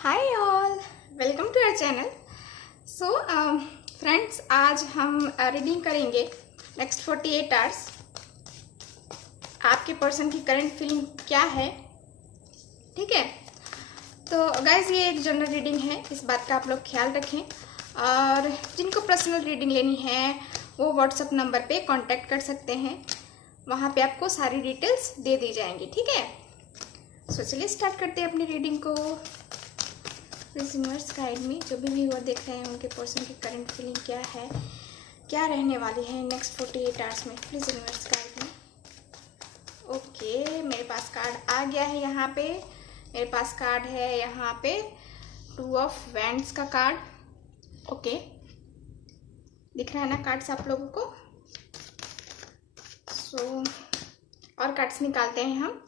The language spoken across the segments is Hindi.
Hi all, welcome to our channel. So friends, आज हम रीडिंग करेंगे नेक्स्ट 48 आवर्स। आपके पर्सन की करंट फीलिंग क्या है, ठीक है। तो गाइज, ये एक जनरल रीडिंग है, इस बात का आप लोग ख्याल रखें। और जिनको पर्सनल रीडिंग लेनी है वो व्हाट्सएप नंबर पे कांटेक्ट कर सकते हैं, वहाँ पे आपको सारी डिटेल्स दे दी जाएंगी, ठीक है। सो चलिए स्टार्ट करते हैं अपनी रीडिंग को। प्लीज यूनिवर्स गाइड मी, जो भी व्यूअर देख रहे हैं उनके पर्सन की करंट फीलिंग क्या है, क्या रहने वाली है नेक्स्ट 48 आवर्स में। Please universe guide me. Okay, मेरे पास कार्ड आ गया है यहाँ पे। मेरे पास कार्ड है यहाँ पे 2 ऑफ वैंड्स का कार्ड। ओके, दिख रहा है ना कार्ड्स आप लोगों को। सो और कार्ड्स निकालते हैं हम।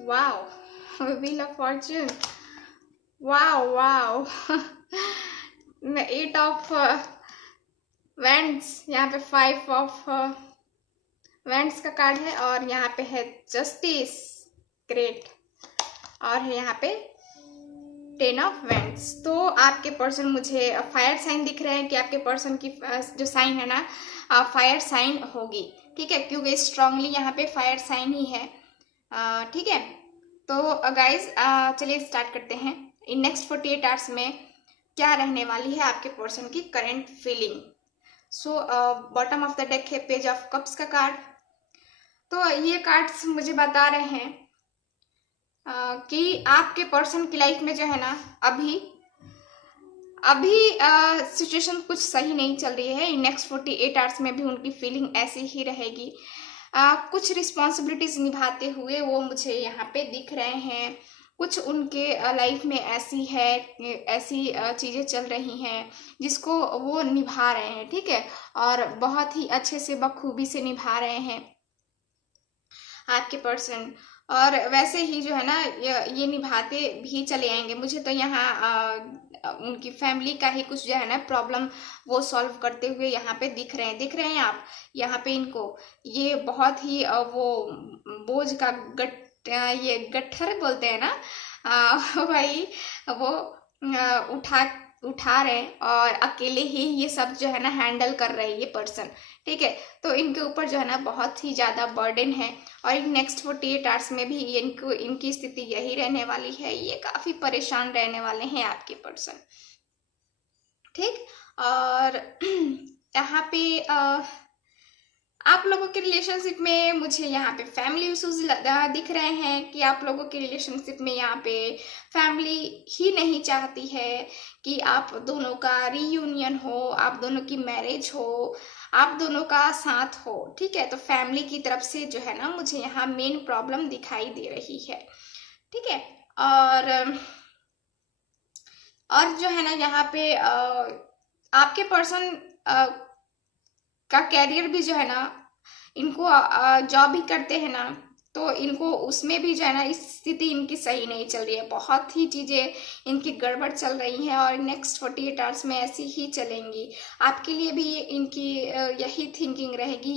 Wow, wheel of Fortune. Wow wow 8 of wands, यहाँ पे 5 ऑफ वैंड्स का कार्ड है और यहाँ पे है जस्टिस, ग्रेट। और है यहाँ पे 10 ऑफ वैंड्स। तो आपके पर्सन, मुझे फायर साइन दिख रहे हैं कि आपके पर्सन की जो साइन है ना फायर साइन होगी, ठीक है, क्योंकि स्ट्रांगली यहाँ पे फायर साइन ही है, ठीक है। तो गाइज चलिए स्टार्ट करते हैं। इन नेक्स्ट 48 आवर्स में क्या रहने वाली है आपके पर्सन की current feeling. So bottom of the deck है पेज ऑफ कप्स का कार्ड। तो ये कार्ड्स मुझे बता रहे हैं कि आपके पर्सन की लाइफ में जो है ना अभी सिचुएशन कुछ सही नहीं चल रही है। इन नेक्स्ट 48 आवर्स में भी उनकी फीलिंग ऐसी ही रहेगी। कुछ रिस्पॉन्सिबिलिटीज निभाते हुए वो मुझे यहाँ पे दिख रहे हैं। कुछ उनके लाइफ में ऐसी चीज़ें चल रही हैं जिसको वो निभा रहे हैं, ठीक है, और बहुत ही अच्छे से बखूबी से निभा रहे हैं आपके पर्सन। और वैसे ही जो है ना ये निभाते भी चले आएंगे। मुझे तो यहाँ उनकी फैमिली का ही कुछ जो है ना प्रॉब्लम वो सॉल्व करते हुए यहाँ पे दिख रहे हैं आप। यहाँ पे इनको ये बहुत ही वो बोझ का ये गट्ठर बोलते हैं ना भाई, वो उठा रहे हैं और अकेले ही ये सब जो है ना हैंडल कर रहे हैं ये पर्सन, ठीक है। तो इनके ऊपर जो है ना बहुत ही ज़्यादा बर्डन है और नेक्स्ट 48 आवर्स में भी इनकी स्थिति यही रहने वाली है। ये काफ़ी परेशान रहने वाले हैं आपके पर्सन, ठीक। और यहाँ पे आप लोगों के रिलेशनशिप में मुझे यहाँ पे फैमिली इश्यूज दिख रहे हैं कि आप लोगों के रिलेशनशिप में यहाँ पे फैमिली ही नहीं चाहती है कि आप दोनों का रीयूनियन हो, आप दोनों की मैरिज हो, आप दोनों का साथ हो, ठीक है। तो फैमिली की तरफ से जो है ना मुझे यहाँ मेन प्रॉब्लम दिखाई दे रही है, ठीक है। और जो है ना यहाँ पे आपके पर्सन का कैरियर भी जो है ना, इनको जॉब भी करते हैं ना तो इनको उसमें भी जो है ना स्थिति इनकी सही नहीं चल रही है। बहुत ही चीज़ें इनकी गड़बड़ चल रही हैं और नेक्स्ट 48 आवर्स में ऐसी ही चलेंगी। आपके लिए भी इनकी यही थिंकिंग रहेगी।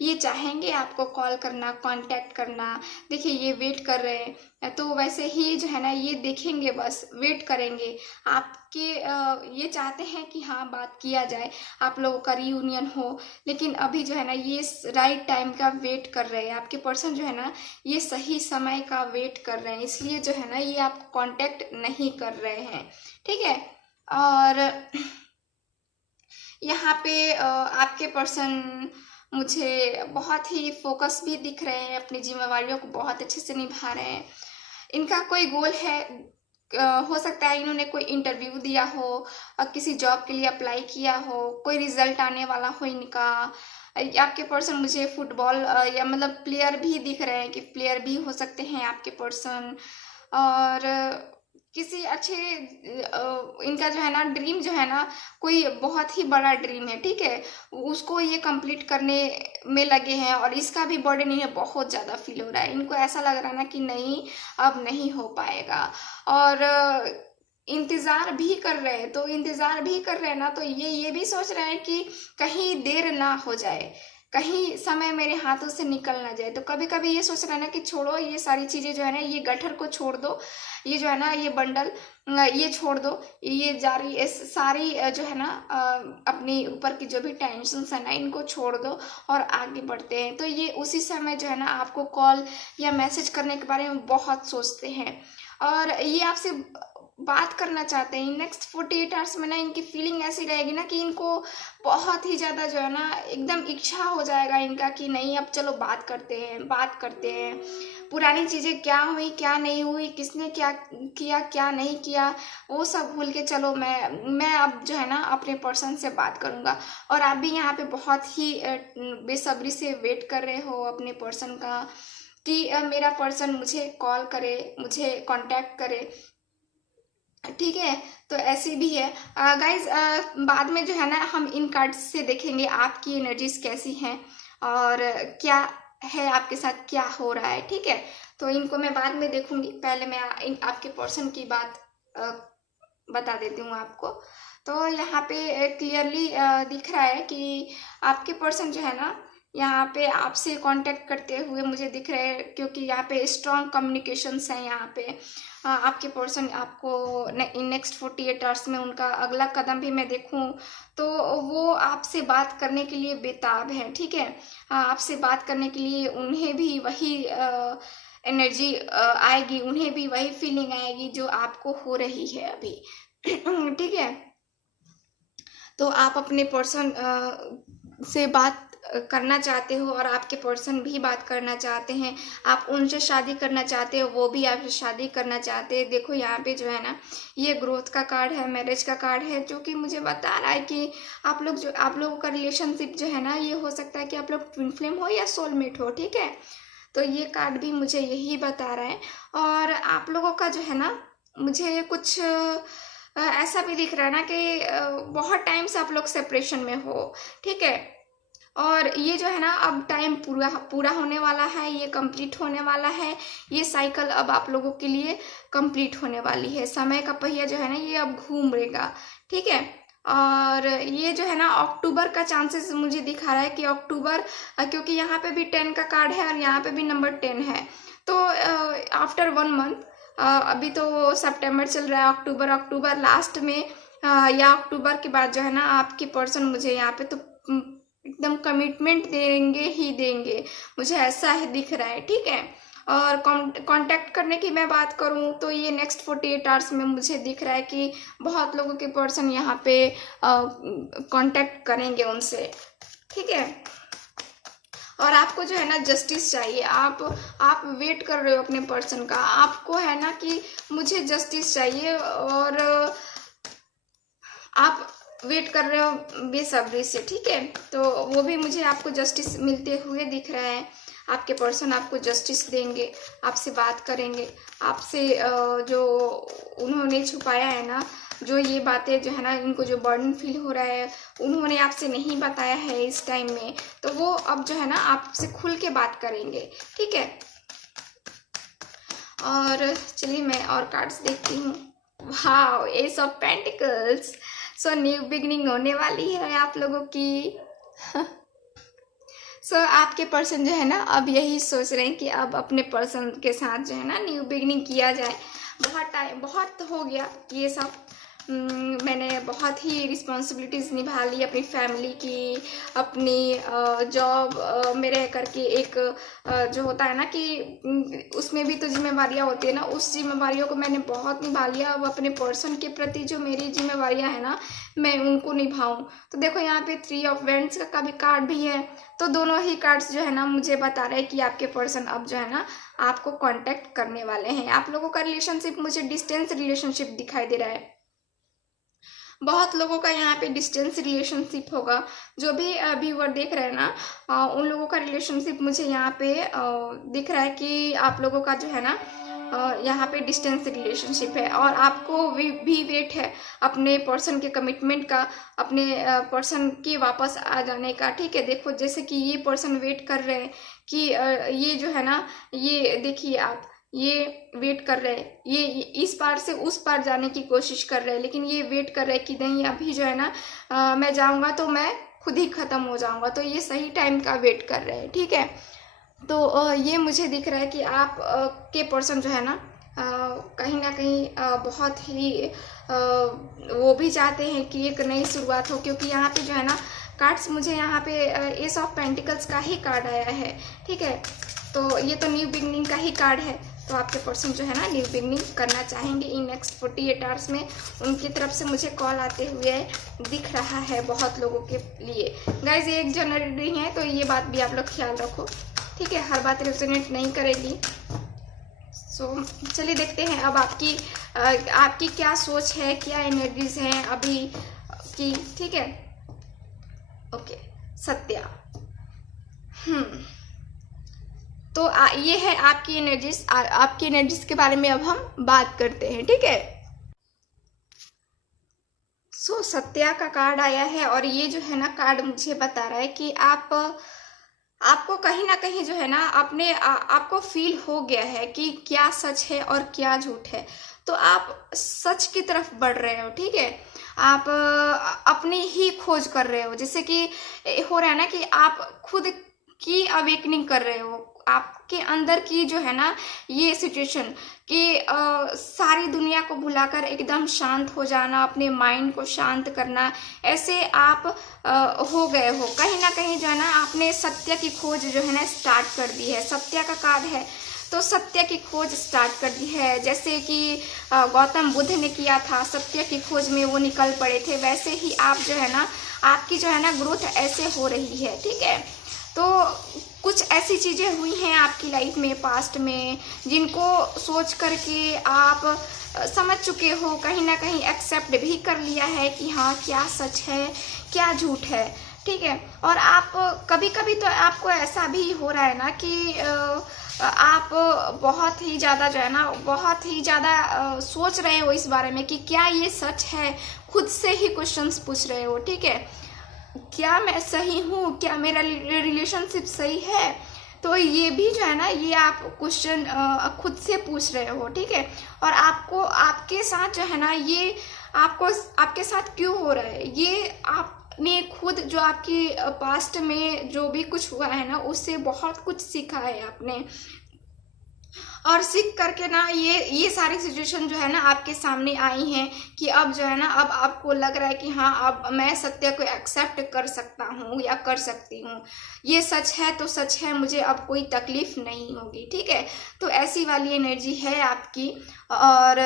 ये चाहेंगे आपको कॉल करना, कांटेक्ट करना। देखिए ये वेट कर रहे हैं, तो वैसे ही जो है ना ये देखेंगे, बस वेट करेंगे। आपके ये चाहते हैं कि हाँ बात किया जाए, आप लोगों का रीयूनियन हो, लेकिन अभी जो है ना ये राइट टाइम का वेट कर रहे हैं। आपके पर्सन जो है ना ये सही समय का वेट कर रहे हैं, इसलिए जो है ना ये आपको कांटेक्ट नहीं कर रहे हैं, ठीक है। और यहाँ पे आपके पर्सन मुझे बहुत ही फोकस भी दिख रहे हैं, अपनी जिम्मेवारियों को बहुत अच्छे से निभा रहे हैं। इनका कोई गोल है, हो सकता है इन्होंने कोई इंटरव्यू दिया हो और किसी जॉब के लिए अप्लाई किया हो, कोई रिजल्ट आने वाला हो इनका। आपके पर्सन मुझे फुटबॉल या मतलब प्लेयर भी दिख रहे हैं कि प्लेयर भी हो सकते हैं आपके पर्सन। और किसी अच्छे इनका जो है ना ड्रीम जो है ना कोई बहुत ही बड़ा ड्रीम है, ठीक है, उसको ये कंप्लीट करने में लगे हैं और इसका भी बर्डन इन्हें बहुत ज़्यादा फील हो रहा है। इनको ऐसा लग रहा है ना कि नहीं अब नहीं हो पाएगा और इंतज़ार भी कर रहे हैं। तो ये भी सोच रहे हैं कि कहीं देर ना हो जाए, कहीं समय मेरे हाथों से निकल ना जाए। तो कभी कभी ये सोच रहा है ना कि छोड़ो ये सारी चीज़ें जो है ना, ये गठर को छोड़ दो, ये जो है ना ये बंडल ये छोड़ दो, ये जारी इस सारी जो है ना अपनी ऊपर की जो भी टेंशन है ना इनको छोड़ दो और आगे बढ़ते हैं। तो ये उसी समय जो है ना आपको कॉल या मैसेज करने के बारे में बहुत सोचते हैं और ये आपसे बात करना चाहते हैं। नेक्स्ट 48 आवर्स में ना इनकी फीलिंग ऐसी रहेगी ना कि इनको बहुत ही ज़्यादा जो है ना एकदम इच्छा हो जाएगा इनका कि नहीं अब चलो बात करते हैं, बात करते हैं। पुरानी चीज़ें क्या हुई क्या नहीं हुई, किसने क्या किया क्या नहीं किया, वो सब भूल के चलो मैं अब जो है ना अपने पर्सन से बात करूँगा। और आप भी यहाँ पे बहुत ही बेसब्री से वेट कर रहे हो अपने पर्सन का कि मेरा पर्सन मुझे कॉल करे, मुझे कांटेक्ट करे। ठीक है, तो ऐसी भी है गाइज। बाद में जो है ना हम इन कार्ड्स से देखेंगे आपकी एनर्जीज कैसी हैं और क्या है आपके साथ क्या हो रहा है। ठीक है, तो इनको मैं बाद में देखूंगी, पहले मैं आपके पर्सन की बात बता देती हूँ आपको। तो यहाँ पे क्लियरली दिख रहा है कि आपके पर्सन जो है ना यहाँ पे आपसे कांटेक्ट करते हुए मुझे दिख रहे हैं, क्योंकि यहाँ पे स्ट्रॉन्ग कम्युनिकेशंस हैं। यहाँ पे आपके पर्सन आपको नेक्स्ट 48 आवर्स में उनका अगला कदम भी मैं देखूं तो वो आपसे बात करने के लिए बेताब है। ठीक है, आपसे बात करने के लिए उन्हें भी वही एनर्जी आएगी, उन्हें भी वही फीलिंग आएगी जो आपको हो रही है अभी। ठीक है, तो आप अपने पर्सन से बात करना चाहते हो और आपके पर्सन भी बात करना चाहते हैं। आप उनसे शादी करना चाहते हो, वो भी आपसे शादी करना चाहते हैं। देखो यहाँ पे जो है ना ये ग्रोथ का कार्ड है, मैरिज का कार्ड है, जो कि मुझे बता रहा है कि आप लोगों का रिलेशनशिप जो है ना ये हो सकता है कि आप लोग ट्विन फ्लेम हो या सोलमेट हो। ठीक है, तो ये कार्ड भी मुझे यही बता रहा है। और आप लोगों का जो है ना मुझे कुछ ऐसा भी दिख रहा है ना कि बहुत टाइम से आप लोग सेपरेशन में हो। ठीक है, और ये जो है ना अब टाइम पूरा होने वाला है, ये कंप्लीट होने वाला है, ये साइकिल अब आप लोगों के लिए कंप्लीट होने वाली है। समय का पहिया जो है ना ये अब घूमेगा। ठीक है, और ये जो है ना अक्टूबर का चांसेस मुझे दिखा रहा है कि अक्टूबर, क्योंकि यहाँ पे भी 10 का कार्ड है और यहाँ पे भी नंबर 10 है। तो आफ्टर 1 मंथ, अभी तो सितंबर चल रहा है, अक्टूबर लास्ट में या अक्टूबर के बाद जो है ना आपकी पर्सन मुझे यहाँ पे तो एकदम कमिटमेंट देंगे ही देंगे, मुझे ऐसा ही दिख रहा है। ठीक है, और कांटेक्ट करने की मैं बात करूं तो ये नेक्स्ट 48 आवर्स में मुझे दिख रहा है कि बहुत लोगों के पर्सन यहाँ पे कांटेक्ट करेंगे उनसे। ठीक है, और आपको जो है ना जस्टिस चाहिए, आप वेट कर रहे हो अपने पर्सन का, आपको है ना कि मुझे जस्टिस चाहिए और आप वेट कर रहे हो बेसब्री से। ठीक है, तो वो भी मुझे आपको जस्टिस मिलते हुए दिख रहा है। आपके पर्सन आपको जस्टिस देंगे, आपसे बात करेंगे, आपसे जो उन्होंने छुपाया है ना, जो ये बातें जो है ना इनको जो बर्डन फील हो रहा है उन्होंने आपसे नहीं बताया है इस टाइम में, तो वो अब जो है ना आपसे खुल के बात करेंगे। ठीक है, और चलिए मैं और कार्ड्स देखती हूँ। Wow, S of pentacles. So new beginning होने वाली है आप लोगों की। सो आपके पर्सन जो है ना अब यही सोच रहे हैं कि अब अपने पर्सन के साथ जो है ना न्यू बिगनिंग किया जाए। बहुत हो गया ये सब, मैंने बहुत ही रिस्पॉन्सिबिलिटीज़ निभा ली अपनी फैमिली की, अपनी जॉब में रह करके एक जो होता है ना कि उसमें भी तो जिम्मेवारियाँ होती है ना, उस जिम्मेवारियों को मैंने बहुत निभा लिया। अब अपने पर्सन के प्रति जो मेरी जिम्मेवारियाँ हैं ना मैं उनको निभाऊं। तो देखो यहाँ पे 3 ऑफ वेंट्स का भी कार्ड भी है, तो दोनों ही कार्ड्स जो है ना मुझे बता रहे हैं कि आपके पर्सन अब जो है ना आपको कांटेक्ट करने वाले हैं। आप लोगों का रिलेशनशिप मुझे डिस्टेंस रिलेशनशिप दिखाई दे रहा है। बहुत लोगों का यहाँ पे डिस्टेंस रिलेशनशिप होगा। जो भी व्यूअर देख रहे हैं ना उन लोगों का रिलेशनशिप मुझे यहाँ पे दिख रहा है कि आप लोगों का जो है ना यहाँ पे डिस्टेंस रिलेशनशिप है और आपको भी वेट है अपने पर्सन के कमिटमेंट का, अपने पर्सन के वापस आ जाने का। ठीक है, देखो जैसे कि ये पर्सन वेट कर रहे हैं कि ये जो है ना ये देखिए आप ये वेट कर रहे हैं, ये इस पार से उस पार जाने की कोशिश कर रहे हैं, लेकिन ये वेट कर रहे हैं कि नहीं अभी जो है ना मैं जाऊंगा तो मैं खुद ही ख़त्म हो जाऊंगा। तो ये सही टाइम का वेट कर रहे हैं, ठीक है। तो ये मुझे दिख रहा है कि आप के पर्सन जो है ना कहीं ना कहीं बहुत ही वो भी चाहते हैं कि एक नई शुरुआत हो, क्योंकि यहाँ पे जो है ना कार्ड्स मुझे यहाँ पे एस ऑफ पेंटिकल्स का ही कार्ड आया है, ठीक है। तो ये तो न्यू बिगनिंग का ही कार्ड है। तो आपके पर्सन जो है ना न्यू बिगनिंग करना चाहेंगे इन नेक्स्ट 48 आवर्स में। उनकी तरफ से मुझे कॉल आते हुए दिख रहा है बहुत लोगों के लिए। गाइज ये एक जनरल है, तो ये बात भी आप लोग ख्याल रखो, ठीक है। हर बात रेजोनेट नहीं करेगी। सो चलिए देखते हैं अब आपकी क्या सोच है, क्या एनर्जीज हैं अभी की, ठीक है। ओके सत्या, तो ये है आपकी एनर्जीज के बारे में अब हम बात करते हैं, ठीक है। सो सत्या का कार्ड आया है और ये जो है ना कार्ड मुझे बता रहा है कि आपको कहीं ना कहीं जो है ना आपको फील हो गया है कि क्या सच है और क्या झूठ है। तो आप सच की तरफ बढ़ रहे हो, ठीक है। आप अपनी ही खोज कर रहे हो, जैसे कि हो रहा है ना कि आप खुद की अवेकनिंग कर रहे हो। आपके अंदर की जो है ना ये सिचुएशन कि सारी दुनिया को भुलाकर एकदम शांत हो जाना, अपने माइंड को शांत करना, ऐसे आप हो गए हो। कहीं ना कहीं जो है ना आपने सत्य की खोज जो है ना स्टार्ट कर दी है। सत्य का कार्ड है तो सत्य की खोज स्टार्ट कर दी है। जैसे कि गौतम बुद्ध ने किया था, सत्य की खोज में वो निकल पड़े थे, वैसे ही आप जो है ना आपकी जो है ना ग्रोथ ऐसे हो रही है, ठीक है। तो कुछ ऐसी चीज़ें हुई हैं आपकी लाइफ में पास्ट में जिनको सोच करके आप समझ चुके हो, कहीं ना कहीं एक्सेप्ट भी कर लिया है कि हाँ क्या सच है क्या झूठ है, ठीक है। और आप कभी कभी तो आपको ऐसा भी हो रहा है ना कि आप बहुत ही ज़्यादा जो है ना बहुत ही ज़्यादा सोच रहे हो इस बारे में कि क्या ये सच है। खुद से ही क्वेश्चंस पूछ रहे हो, ठीक है। क्या मैं सही हूँ, क्या मेरा रिलेशनशिप सही है। तो ये भी जो है ना ये आप क्वेश्चन खुद से पूछ रहे हो, ठीक है। और आपको आपके साथ जो है ना ये आपके साथ क्यों हो रहा है, ये आपने खुद जो आपकी पास्ट में जो भी कुछ हुआ है ना उससे बहुत कुछ सीखा है आपने। और सीख करके ना ये सारी सिचुएशन जो है ना आपके सामने आई हैं कि अब जो है ना अब आपको लग रहा है कि हाँ अब मैं सत्य को एक्सेप्ट कर सकता हूँ या कर सकती हूँ। ये सच है तो सच है, मुझे अब कोई तकलीफ नहीं होगी, ठीक है। तो ऐसी वाली एनर्जी है आपकी। और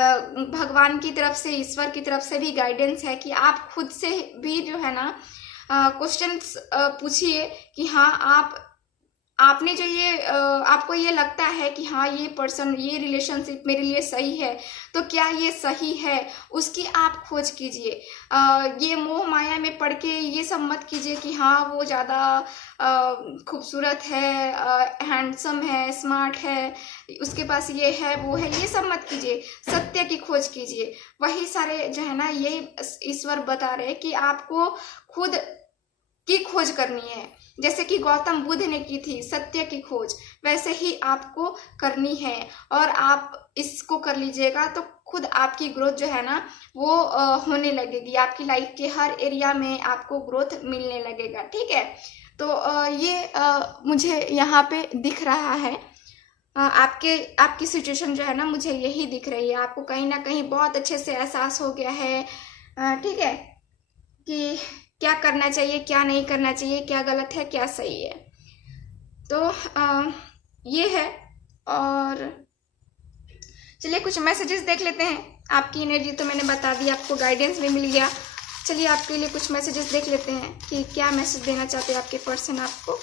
भगवान की तरफ से, ईश्वर की तरफ से भी गाइडेंस है कि आप खुद से भी जो है ना क्वेश्चंस पूछिए कि हाँ आपने जो ये आपको ये लगता है कि हाँ ये पर्सन ये रिलेशनशिप मेरे लिए सही है, तो क्या ये सही है उसकी आप खोज कीजिए। ये मोह माया में पड़ के ये सब मत कीजिए कि हाँ वो ज़्यादा खूबसूरत है, हैंडसम है, स्मार्ट है, उसके पास ये है वो है, ये सब मत कीजिए। सत्य की खोज कीजिए। वही सारे जो है ना ये ईश्वर बता रहे कि आपको खुद की खोज करनी है। जैसे कि गौतम बुद्ध ने की थी सत्य की खोज, वैसे ही आपको करनी है। और आप इसको कर लीजिएगा तो खुद आपकी ग्रोथ जो है ना वो होने लगेगी। आपकी लाइफ के हर एरिया में आपको ग्रोथ मिलने लगेगा, ठीक है। तो ये मुझे यहाँ पे दिख रहा है। आपकी सिचुएशन जो है ना मुझे यही दिख रही है। आपको कहीं ना कहीं बहुत अच्छे से एहसास हो गया है, ठीक है, कि क्या करना चाहिए क्या नहीं करना चाहिए, क्या गलत है क्या सही है। तो ये है। और चलिए कुछ मैसेजेस देख लेते हैं। आपकी एनर्जी तो मैंने बता दी, आपको गाइडेंस भी मिल गया। चलिए आपके लिए कुछ मैसेजेस देख लेते हैं कि क्या मैसेज देना चाहते हैं आपके पर्सन आपको।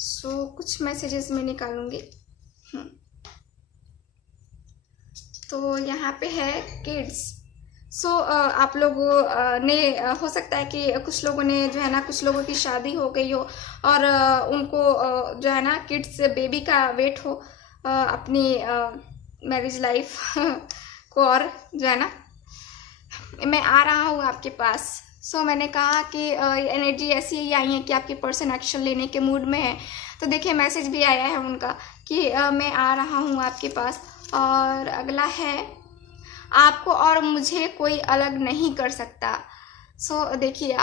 सो कुछ मैसेजेस मैं निकालूंगी। तो यहाँ पे है किड्स। आप लोगों ने हो सकता है कि कुछ लोगों ने जो है ना कुछ लोगों की शादी हो गई हो और उनको जो है ना किड्स बेबी का वेट हो अपनी मैरिज लाइफ को। और जो है ना मैं आ रहा हूँ आपके पास। मैंने कहा कि एनर्जी ऐसी ही आई है कि आपके पर्सन एक्शन लेने के मूड में है। तो देखिए मैसेज भी आया है उनका कि मैं आ रहा हूँ आपके पास। और अगला है आपको और मुझे कोई अलग नहीं कर सकता। देखिए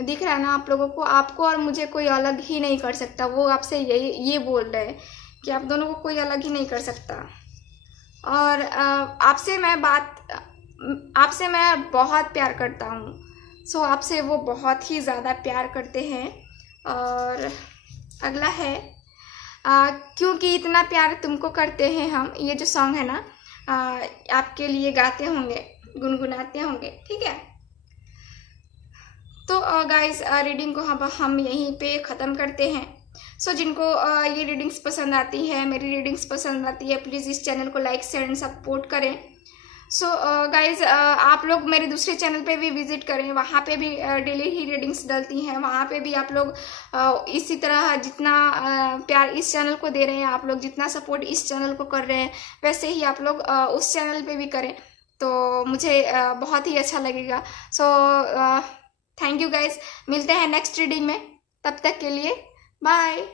दिख रहा है ना आप लोगों को, आपको और मुझे कोई अलग ही नहीं कर सकता। वो आपसे ये बोल रहे हैं कि आप दोनों को कोई अलग ही नहीं कर सकता। और आपसे मैं बहुत प्यार करता हूँ। सो आपसे वो बहुत ही ज़्यादा प्यार करते हैं। और अगला है क्योंकि इतना प्यार तुमको करते हैं हम, ये जो सॉन्ग है ना आपके लिए गाते होंगे, गुनगुनाते होंगे, ठीक है। तो गाइस रीडिंग को हम यहीं पे ख़त्म करते हैं। सो जिनको ये रीडिंग्स पसंद आती है, मेरी रीडिंग्स पसंद आती है, प्लीज़ इस चैनल को लाइक शेयर एंड सपोर्ट करें। सो गाइज आप लोग मेरे दूसरे चैनल पे भी विजिट करें, वहाँ पे भी डेली ही रीडिंग्स डलती हैं। वहाँ पे भी आप लोग इसी तरह जितना प्यार इस चैनल को दे रहे हैं, आप लोग जितना सपोर्ट इस चैनल को कर रहे हैं, वैसे ही आप लोग उस चैनल पे भी करें, तो मुझे बहुत ही अच्छा लगेगा। सो थैंक यू गाइज, मिलते हैं नेक्स्ट रीडिंग में, तब तक के लिए बाय।